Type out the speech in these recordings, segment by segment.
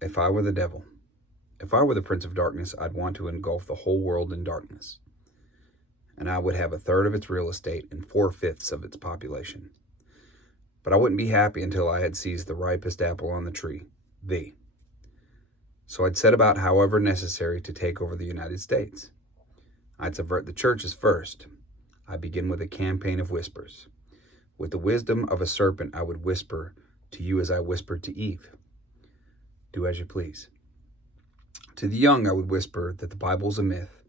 If I were the devil, if I were the prince of darkness, I'd want to engulf the whole world in darkness, and I would have a third of its real estate and 4/5 of its population. But I wouldn't be happy until I had seized the ripest apple on the tree, thee. So I'd set about, however necessary, to take over the United States. I'd subvert the churches first. I'd begin with a campaign of whispers. With the wisdom of a serpent, I would whisper to you as I whispered to Eve. Do as you please. To the young, I would whisper that the Bible's a myth.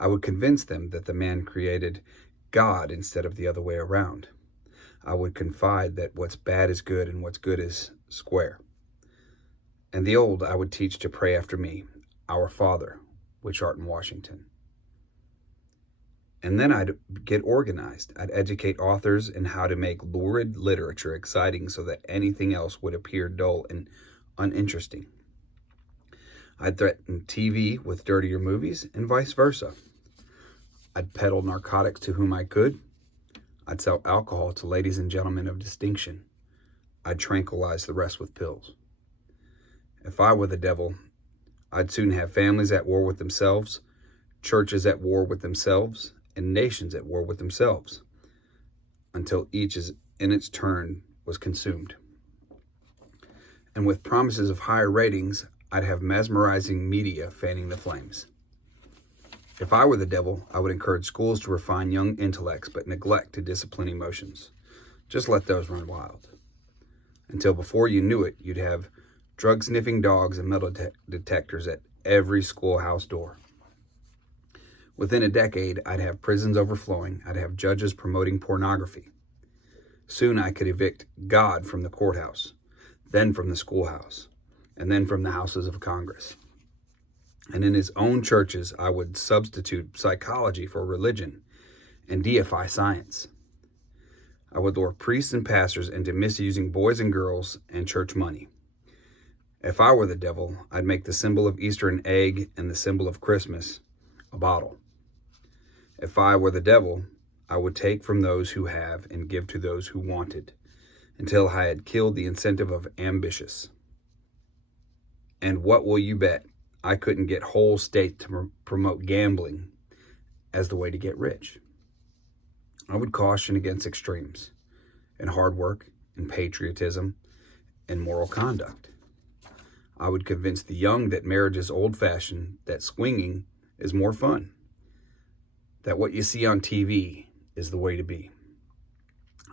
I would convince them that the man created God instead of the other way around. I would confide that what's bad is good and what's good is square. And the old I would teach to pray after me, Our Father, which art in Washington. And then I'd get organized. I'd educate authors in how to make lurid literature exciting so that anything else would appear dull and uninteresting. I'd threaten TV with dirtier movies and vice versa. I'd peddle narcotics to whom I could. I'd sell alcohol to ladies and gentlemen of distinction. I'd tranquilize the rest with pills. If I were the devil, I'd soon have families at war with themselves, churches at war with themselves, and nations at war with themselves, until each is in its turn was consumed. And with promises of higher ratings, I'd have mesmerizing media fanning the flames. If I were the devil, I would encourage schools to refine young intellects but neglect to discipline emotions. Just let those run wild. Until before you knew it, you'd have drug-sniffing dogs and metal detectors at every schoolhouse door. Within a decade, I'd have prisons overflowing. I'd have judges promoting pornography. Soon I could evict God from the courthouse, then from the schoolhouse, and then from the houses of Congress. And in his own churches, I would substitute psychology for religion and deify science. I would lure priests and pastors into misusing boys and girls and church money. If I were the devil, I'd make the symbol of Easter an egg and the symbol of Christmas a bottle. If I were the devil, I would take from those who have and give to those who wanted, until I had killed the incentive of ambitious. And what will you bet? I couldn't get whole states to promote gambling as the way to get rich. I would caution against extremes in hard work, in patriotism, and moral conduct. I would convince the young that marriage is old-fashioned, that swinging is more fun, that what you see on TV is the way to be.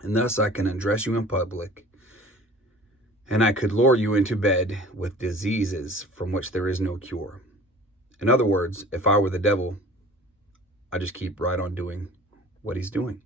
And thus I can undress you in public, and I could lure you into bed with diseases from which there is no cure. In other words, if I were the devil, I just keep right on doing what he's doing.